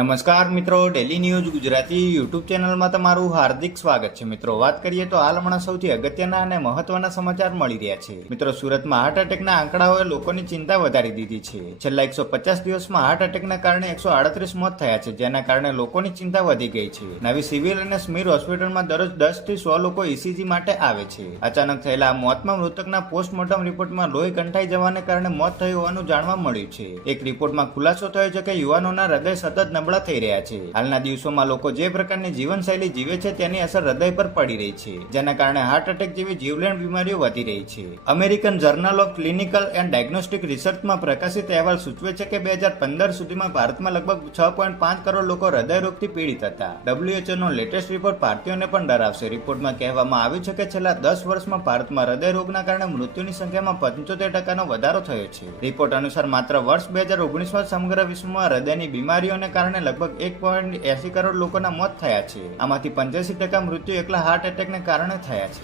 નમસ્કાર મિત્રો, daily news Gujarati YouTube ચેનલમાં તમારું હાર્દિક સ્વાગત છે. મિત્રો વાત કરીએ તો હાલ હમણાં સૌથી અગત્યના અને મહત્વના સમાચાર મળી રહ્યા છે. મિત્રો સુરતમાં હાર્ટ એટેકના આંકડાઓએ લોકોની ચિંતા વધારી દીધી છે. છેલ્લા 150 દિવસમાં હાર્ટ એટેકના કારણે 138 મોત થયા છે, જેના કારણે લોકોની ચિંતા વધી ગઈ છે. નવી સિવિલ અને સ્મીર હોસ્પિટલમાં દરરોજ 10 થી 100 લોકો ECG માટે આવે છે. અચાનક થયેલા આ મોતમાં મૃતકના પોસ્ટમોર્ટમ રિપોર્ટમાં લોહી કંઠાઈ જવાને કારણે મોત થયું હોવાનું જાણવા મળ્યું છે. એક રિપોર્ટમાં ખુલાસો થયો છે કે યુવાનોના હૃદય સતત નબળા થઈ રહ્યા છે. હાલના દિવસોમાં લોકો જે પ્રકારની જીવનશૈલી જીવે છે તેની અસર હૃદય પર પડી રહી છે, જેના કારણે હાર્ટ એટેક જેવી જીવલેણ બીમારીઓ વધી રહી છે. American journal of clinical and diagnostic રિસર્ચમાં પ્રકાશિત અહેવાલ સૂચવે છે કે 2015 સુધીમાં ભારતમાં લગભગ 6.5 કરોડ લોકો હૃદયરોગથી પીડિત હતા. WHO નો લેટેસ્ટ રિપોર્ટ ભારતીયોને પણ ડરાવશે. રિપોર્ટમાં કહેવામાં આવ્યું છે કે છેલ્લા 10 વર્ષમાં ભારતમાં હૃદયરોગના કારણે મૃત્યુની સંખ્યામાં 75% વધારો થયો છે. રિપોર્ટ અનુસાર માત્ર વર્ષ 2019માં સમગ્ર વિશ્વમાં હૃદયની બીમારીઓને કારણે લગભગ 1.80 કરોડ લોકોના મોત થયા છે. આમાંથી 85% મૃત્યુ એકલા હાર્ટ એટેકને કારણે થયા છે.